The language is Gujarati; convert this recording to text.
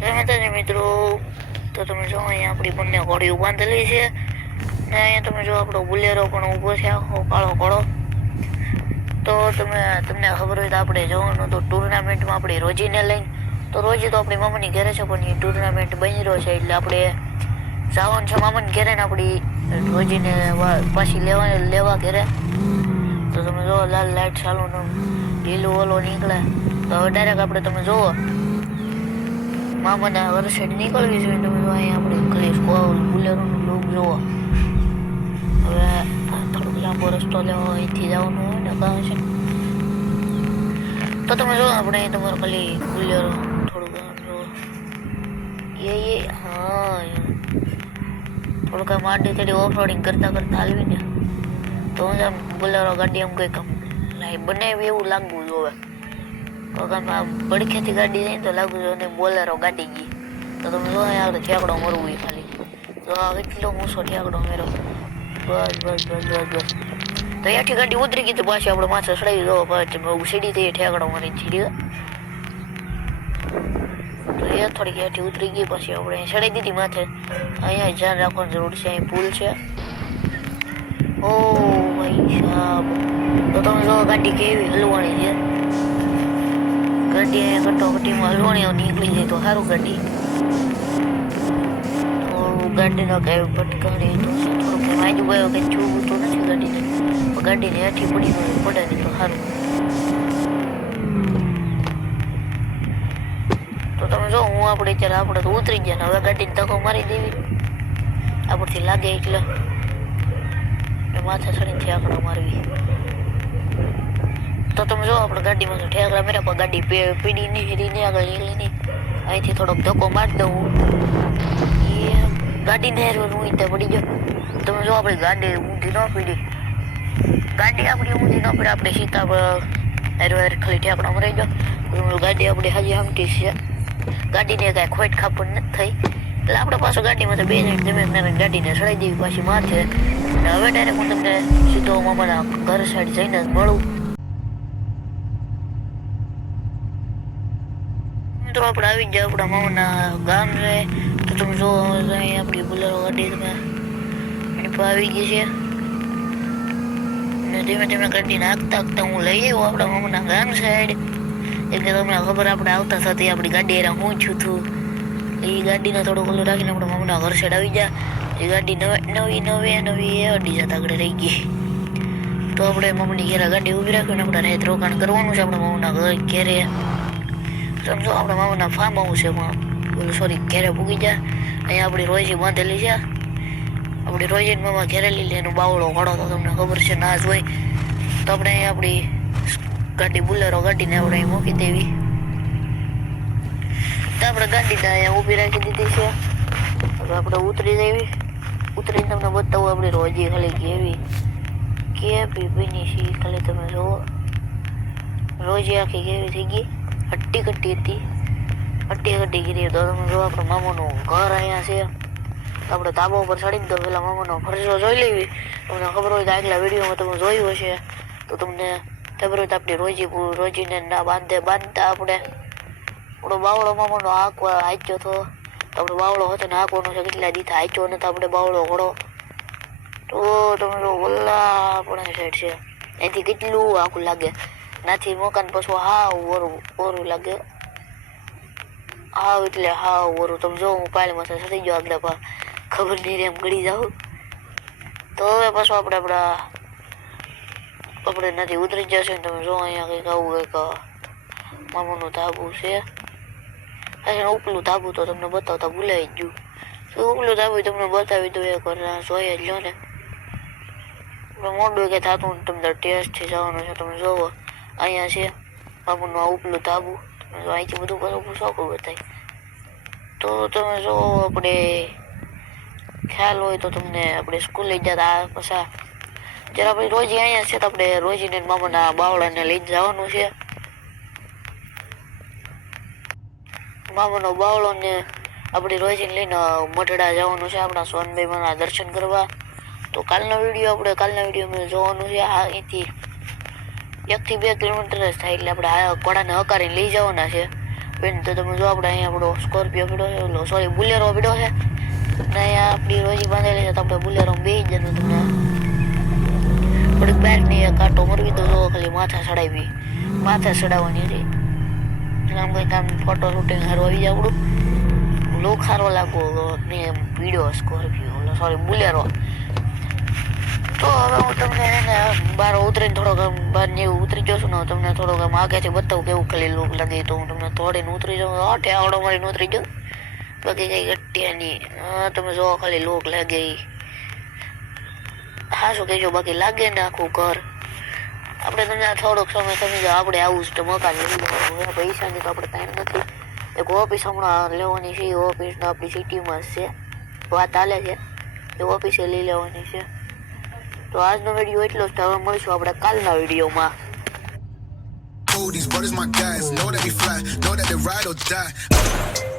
જય માતાજી મિત્રો. તો તમે જો અહીંયા આપણી બંને ઘોડીઓ બાંધેલી છે ને અહીંયા તમે જો આપણો બુલેરો પણ ઊભો છે આખો કાળો કાળો. તો તમને ખબર હોય તો આપણે જવાનું તો ટુર્નામેન્ટમાં આપણી રોજીને લઈને. તો રોજી તો આપણી મામાની ઘરે છે પણ એ ટુર્નામેન્ટ બની રહ્યો છે એટલે આપણે જવાનું છે મામાની ઘરે ને આપણી રોજીને પાછી લેવા ઘરે. તો તમે જો લાલ લાઈટ ચાલુ ને લીલું ઓલો નીકળે તો હવે ડાયરેક્ટ આપણે તમે જુઓ મામાના વરસાદ નીકળવી છે. તમે જો અહીંયા આપણે ઘરે બુલેરોનું લુક જુઓ. હવે થોડોક લાંબો રસ્તો લેવો અહીંથી જવાનું હોય ને કાં છે તો તમે જો આપણે અહીં તમારું ખાલી બુલેરો થોડુંક જુઓ હા થોડુંક આમ આડી તેડી ઓફરોડિંગ કરતા હાલવી ને તો હું આમ બોલેરો ગાડી આમ કંઈક લાઈ બનાવી એવું લાગવું જોવે. તો તમે આમ પડખેથી ગાડી જાય તો લાગવું જોઈએ બોલેરો ગાડી ગઈ. તો તમે જો આપણે ઠેકડો મરવું ખાલી તો કેટલો મૂસો ઠેકડો મેરો બસ તો એથી ગાડી ઉતરી ગઈ તો પાછી આપણે માથે સડાવી દો પાછી સીડી થઈ ઠેકડો મારી સીડી તો એ થોડીક એથી ઉતરી ગઈ પછી આપણે સડાઈ દીધી માથે. અહીંયા ધ્યાન રાખવાની જરૂર છે. અહીં પુલ છે. ઓ ભાઈ સાહેબ તો તમે જો ગાડી કેવી હલવાણી છે. ગાડી અહીંયા કટોકટીમાં હલવાણી નીકળી જાય તો સારું ગાડી તો ગાડીનો કઈ ભટકાણી તો થોડુંક આજુબાજુ કંઈ જોવું તો નથી ગાડીને ગાડીને હેઠી પડે નહીં તો સારું. તો તમે જો હું આપણે તો ઉતરી ગયા ને હવે ગાડીને ધક્કો મારી દેવી આપણથી લાગે એટલે માથે ચડીને આંકડા મારવી. તો તમે જો આપણે ગાડીમાં ઠેકડા મેરા પણ ગાડી પીડી નહીં હીરી નહીં આગળ નીકળી નહીં. અહીંથી થોડોક ધક્કો મારી દઉં એ ગાડીને હેરવાનું હું ત્યાં પડી ગયો. તમે જો આપણી ગાડી ઊંધી ન પીડી ગાડી આપણી ઊંધી ન પડે આપણે સીતા હેર ખાલી ઠેકડા મરાઈ ગયો. ગાડી આપણી હાજી હમટી છે. ગાડીને કાંઈ ખોટ ખાપડ નથી થઈ એટલે આપણે પાછું ગાડીમાં બે જણ જમીન ગાડીને ચડાવી દેવી પાછી માથે. અને હવે ડાયરેક્ટ હું તમને સીધો મામાના ઘર સાઈડ જઈને જ મળું. મિત્રો આપણે આવી જ આપણા મામાના ગામ છે. તો તમે જો અહીં આપણી બુલેરો ગાડી તમે એની પર આવી ગઈ છે અને ધીમે ધીમે ગાડીને હાંકતા હું લઈ આવ્યો આપણા મામાના ગામ સાઈડ. એટલે તમને ખબર આપણે આવતા સાથે આપણી ગાડી એરા હું છું તું એ ગાડીને થોડું ઓલું રાખીને આપણા મામાના ઘર સાઈડ આવી જાય. એ ગાડી નવી અડી જતા આગળ રહી ગઈ. તો આપણે મમ્મીની ઘેરા ગાડી ઊભી રાખીને આપણે રાત રોકાણ કરવાનું છે આપણા મામાના ઘરે. સમજો આપણા મામાના ફાર્મ હાઉસ છે ઘેરે પૂગી જાય. અહીંયા આપણી રોજી બાંધેલી છે. આપણી રોજીને મામા ઘેરે લીધી એનો બાવળો ઘડો તો તમને ખબર છે ના જ હોય. તો આપણે અહીંયા આપણી ગાડી બુલેરો ગાડીને આપણે અહીં મૂકી દેવી. તો આપણે ગાડીને અહીંયા ઊભી રાખી દીધી છે. હવે આપણે ઉતરી જઈએ. ઉતરીને તમને બતાવું આપણી રોજી ખાલી કેવી ભીની છે ખાલી તમે જુઓ. રોજી આખી કેવી થઈ ગઈ હટ્ટી કટ્ટી ગીરી. તો તમે જો આપણે મામાનું ઘર અહીંયા છે. આપણે ધાબા ઉપર ચડીને તો પેલા મામાનો ફરજો જોઈ લેવી. તમને ખબર હોય તો આગલા વિડીયોમાં તમે જોયું હશે તો તમને ખબર હોય તો આપણી રોજીને ના બાંધતા આપણે આપણો બાવળો મામાનો હાચ્યો હતો. આપણે બાવળો હતો ને હાંકવાનો છે કેટલા દીધા હાચ્યો નથી આપણે બાવળો ઘડો. તો તમે જો ઓલા આપણા સાઈડ છે એથી કેટલું આખું લાગે નાથી મકાન પાછું હાવ ઓરું લાગે હાવ એટલે હાવ ઓરું. તમે જો હું પાયલમાં સડી ગયો આગળ ખબર નહીં એમ ગળી જાઉં. તો હવે પાછું આપણે નથી ઉતરી જશે ને તમે જો અહીંયા કંઈક આવું કંઈક મામાનું ધાબુ છે. ઉપલું ધાબુ તો તમને બતાવતા ભૂલાઈ જ ગયું. તો ઉપલું ધાબુ તમને બતાવી દઉં એક વાર જોઈએ જ લો ને. આપણે મોડું કે થતું તમને ટેસ્ટથી જવાનું છે. તમે જોવો અહીંયા છે મામાનું આ ઉપલું ધાબુ. તમે જો અહીંથી બધું પાછું ચોખ્ખું બતાય. તો તમે જો આપણે ખ્યાલ હોય તો તમને આપણે સ્કૂલે જતા પાછા જ્યારે આપણે રોજી અહીંયા છે તો આપણે રોજીને મામાના બાવળાને લઈને જવાનું છે. મામાનો બાવળો ને આપણી રોજીને લઈને મઢડા જવાનું છે આપણા સોનભાઈ માના દર્શન કરવા. તો કાલના વિડીયોમાં જોવાનું છે. અહીંથી 1 થી 2 કિલોમીટર જ થાય એટલે આપણે ઘોડાને હકારીને લઈ જવાના છે. બેન તો તમે જો આપણે અહીંયા આપણો સ્કોર્પિયો પીડો છે ઓલો સોરી બુલેરો પીડો છે ને અહીંયા આપણી રોજી બાંધેલી છે તો આપણે બુલેરો બેસી જવાનું તમને થોડીક બેટની કાંટો મરવી તો જો ખાલી માથા ચડાવવાની રહી આમ કંઈક આમ ફોટો શૂટિંગ સારું આવી જાય આપણું લુક સારો લાગવો ને એમ પીડ્યો સ્કોર્પિયો ઓલો સોરી બુલેરો તો હવે હું તમને એને બહાર ઉતરીને થોડોક બહાર ને એવું ઉતરી જશું ને તમને થોડોક આમ આગેથી બતાવું કેવું ખાલી લુક લાગે તો હું તમને થોડીને ઉતરી જાઉં આઠે આવડો મારીને ઉતરી જાઉં બાકી કંઈ ઘટ્યા નહીં તમે જો ખાલી લુક લાગે હા શું કહેજો બાકી લાગે ને આખું ઘર આપણે તમને થોડોક સમય સમજી જાઓ આપણે આવું જ મકાન લઈ પૈસાની તો આપણે ટાઈમ નથી એક ઓફિસ હમણાં લેવાની છે એ ઓફિસ આપણી સિટીમાં જ છે વાત ચાલે છે એ ઓફિસે લઈ લેવાની છે તો આજનો વિડીયો એટલો જ હવે મળશું આપણે કાલના વિડીયોમાં These brothers my guys, know that we fly, know that they ride or die.